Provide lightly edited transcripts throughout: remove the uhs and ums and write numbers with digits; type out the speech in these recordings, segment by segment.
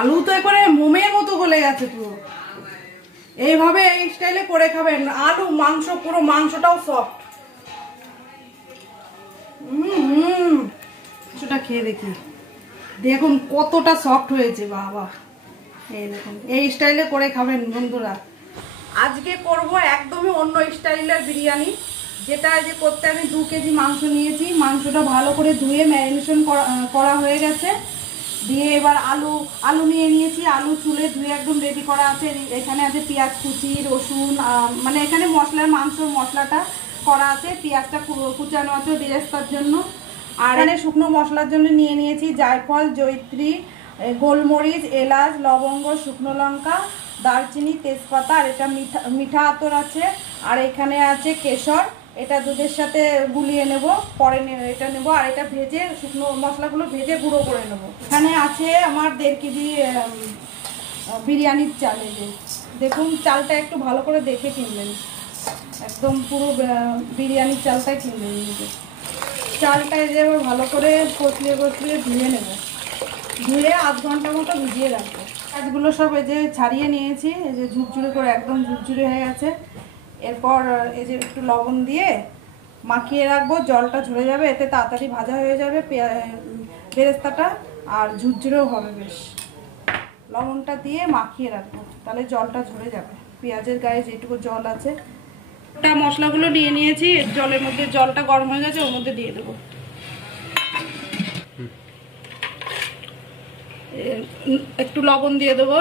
আলু তো একবারে মোমের মতো গলে গেছে পুরো। এইভাবে এই স্টাইলে করে খাবেন। আলু মাংস পুরো মাংসটাও সফট। কিছুটা খেয়ে দেখি, দেখুন কতটা সফট হয়েছে। বাবা, এই দেখুন এই স্টাইলে করে খাবেন বন্ধুরা। আজকে করব একদমই অন্য স্টাইলের বিরিয়ানি, যেটা যে করতে আমি 2 কেজি মাংস নিয়েছি। মাংসটা ভালো করে ধুয়ে ম্যারিনেশন করা হয়ে গেছে। দিয়ে এবার আলু নিয়ে নিয়েছি। আলু চুলে ধুয়ে একদম রেডি করা আছে। এখানে আছে পেঁয়াজ কুচি, রসুন, মানে এখানে মাংসর মশলাটা করা আছে। পেঁয়াজটা কুচানো আছে বেরেস্তার জন্য। আর এখানে শুকনো মশলার জন্য নিয়ে নিয়েছি জায়ফল, জয়িত্রী, গোলমরিচ, এলাচ, লবঙ্গ, শুকনো লঙ্কা, দারচিনি, তেজপাতা। আর এটা মিঠা আতর আছে। আর এখানে আছে কেশর, এটা দুধের সাথে গুলিয়ে নেব, পরে এটা নেব। আর এটা ভেজে শুকনো মশলাগুলো ভেজে গুঁড়ো করে নেব। এখানে আছে আমার 1.5 কেজি বিরিয়ানির চাল। দেখুন চালটা একটু ভালো করে দেখে কিনবেন, একদম পুরো বিরিয়ানির চালটাই কিনবেন। চালটা যে ভালো করে কচলিয়ে ধুয়ে নেব। ধুয়ে আধ ঘন্টা মতো ভিজিয়ে রাখবো। কাজগুলো সব এই যে ছাড়িয়ে নিয়েছি, এই যে ঝুরঝুরে করে একদম ঝুরঝুরে হয়ে গেছে। এরপর এই যে একটু লবণ দিয়ে মাখিয়ে রাখবো, জলটা ঝরে যাবে, এতে তাড়াতাড়ি ভাজা হয়ে যাবে বেরেস্তাটা, আর ঝুরঝুরেও হবে বেশ। লবণটা দিয়ে মাখিয়ে রাখবো, তাহলে জলটা ঝরে যাবে। পেঁয়াজের গায়ে যেটুকু জল আছে, ওটা মশলাগুলো নিয়ে নিয়েছি। জলের মধ্যে জলটা গরম হয়ে গেছে, ওর মধ্যে দিয়ে দেবো। একটু লবণ দিয়ে দেবো।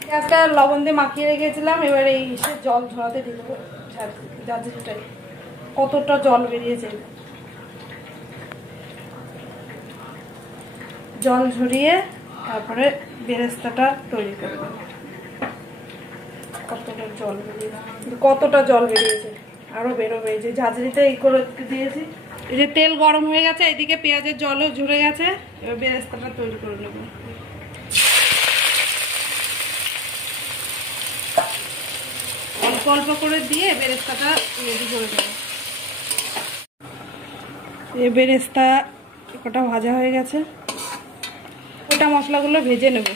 পেঁয়াজটা লবণ দিয়ে মাখিয়ে রেখেছিলাম। এবার এই জল ঝরাতে দিয়ে দেবো। জাজিটাই কতটা জল বেরিয়েছে, জল ঝরিয়ে তারপরে বেরেস্তাটা তৈরি করব। কতটা জল বেরিয়েছে, আরো বেরোবে। এই যে ঝাঁঝরিতে এই করে দিয়েছি। এই যে তেল গরম হয়ে গেছে, এদিকে পেঁয়াজের জলও ঝরে গেছে। এবার বেরেস্তাটা তৈরি করে নেব। অল্প অল্প করে দিয়ে বেরেস্তাটা রেডি করে দেবো। এই বেরেস্তা কটা ভাজা হয়ে গেছে, ওটা মশলাগুলো ভেজে নেব।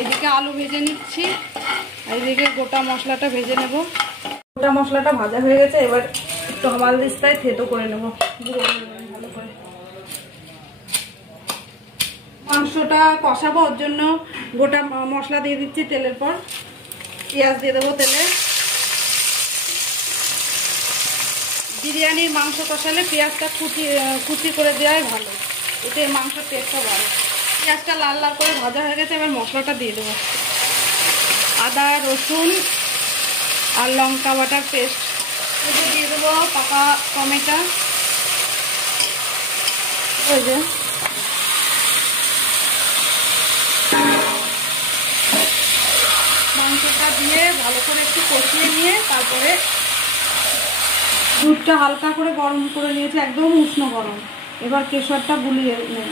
এদিকে আলু ভেজে নিচ্ছি, আর এদিকে গোটা মশলাটা ভেজে নেব। গোটা মশলাটা ভাজা হয়ে গেছে, এবার একটু হামাল দিস্তায় থেতো করে নেব, গুঁড়ো করে নেব ভালো করে। মাংসটা কষাবো, ওর জন্য গোটা মশলা দিয়ে দিচ্ছি। তেলের পর পেঁয়াজ দিয়ে দেবো তেলে। বিরিয়ানির মাংস কষালে পেঁয়াজটা কুচি করে দেওয়াই ভালো, এতে মাংসের টেস্টটা বাড়ে। পেঁয়াজটা লাল লাল করে ভাজা হয়ে গেছে, এবার মশলাটা দিয়ে দেবো। আদা, রসুন আর লঙ্কা বাটার পেস্ট দিয়ে দেবো। পাকা টমেটো, ওই যে মাংসটা দিয়ে ভালো করে একটু কষিয়ে নিয়ে তারপরে দুধটা হালকা করে গরম করে নিয়েছি, একদম উষ্ণ গরম। এবার কেশরটা গুলিয়ে নেব,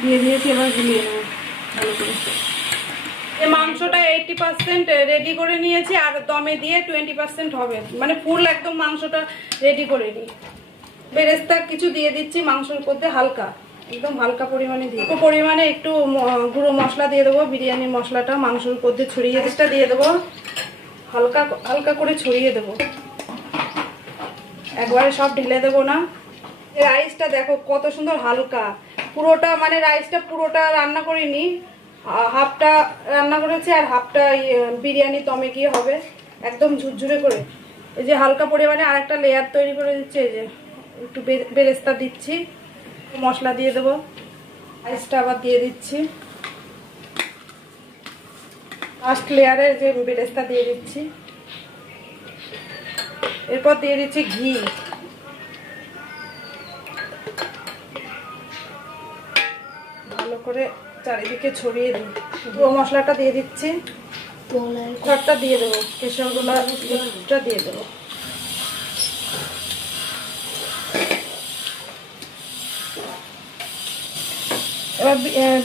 দিয়ে দিয়েছি। এবার গুলিয়ে নেব ভালো করে। এই মাংসটা 80% রেডি করে নিয়েছি, আর দমে দিয়ে 20% হবে, মানে ফুল একদম মাংসটা রেডি করে নিই। বেরেস্তা কিছু দিয়ে দিচ্ছি মাংসের মধ্যে, হালকা, একদম হালকা পরিমাণে দিয়ে। পরিমাণে একটু গুঁড়ো মশলা দিয়ে দেবো, বিরিয়ানি মশলাটা মাংসের মধ্যে ছড়িয়ে দিয়ে দেবো। হালকা হালকা করে ছড়িয়ে দেবো, একবারে সব ঢেলে দেবো না। রাইসটা দেখো কত সুন্দর হালকা, পুরোটা মানে রাইসটা পুরোটা রান্না করিনি, হাফটা রান্না করেছি আর হাফটা বিরিয়ানি দমে গিয়ে হবে, একদম ঝুরঝুরে করে। এই যে হালকা পরিমাণে আরেকটা লেয়ার তৈরি করে দিচ্ছি। এই যে একটু বেরেস্তা দিচ্ছি, মশলা দিয়ে দেবো, রাইসটা আবার দিয়ে দিচ্ছি। ফার্স্ট লেয়ারে যে বেরেস্তা দিয়ে দিচ্ছি, এরপর দিয়ে দিচ্ছি ঘি। ভালো করে চারিদিকে ছড়িয়ে দিই। গুঁড়ো মশলাটা দিয়ে দিচ্ছি, খড়টা দিয়ে দেবো, কেশরগুলোটা দিয়ে দেবো। এবার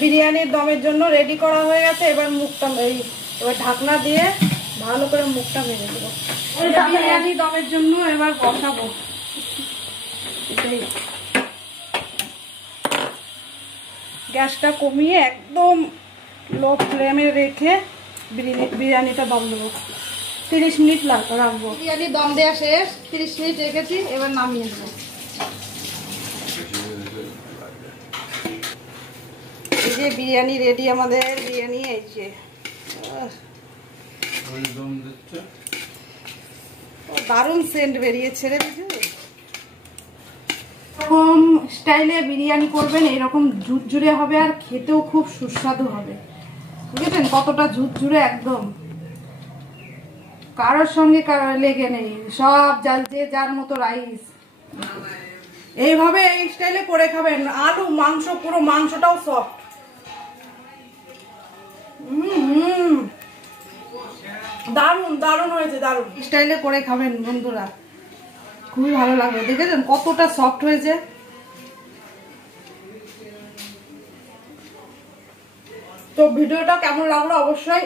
বিরিয়ানির দমের জন্য রেডি করা হয়ে গেছে। এবার মুখটা এবার ঢাকনা দিয়ে ভালো করে মুখটা ভেঙে দেবো। বিরিয়ানি দমের জন্য এবার বসাবো। গ্যাসটা কমিয়ে একদম লো ফ্লেমে রেখে বিরিয়ানিটা দম দেবো। 30 মিনিট রাখবো। বিরিয়ানি দম দেওয়া শেষ, 30 মিনিট রেখেছি, এবার নামিয়ে দেবো। এই যে বিরিয়ানি রেডি আমাদের। বিরিয়ানি এই যে দারুণ সেন্ট বেরিয়েছে রে। এরকম স্টাইলে বিরিয়ানি করবেন, এরকম ঝুরঝুরে হবে আর খেতেও খুব সুস্বাদু হবে। বুঝেছেন কতটা ঝুরঝুরে, একদম কারোর সঙ্গে লেগে নেই, সব যে যার মতো রাইস। এইভাবে এই স্টাইলে করে খাবেন। আলু মাংস, পুরো মাংসটাও সফট। দারুণ দারুণ হয়েছে, দারুণ স্টাইলে করে খাবেন বন্ধুরা, খুবই ভালো লাগবে। দেখেছেন কতটা সফট হয়েছে। তো ভিডিওটা কেমন লাগলো অবশ্যই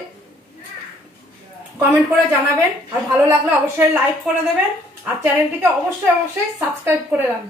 কমেন্ট করে জানাবেন, আর ভালো লাগলে অবশ্যই লাইক করে দেবেন, আর চ্যানেলটিকে অবশ্যই সাবস্ক্রাইব করে রাখবেন।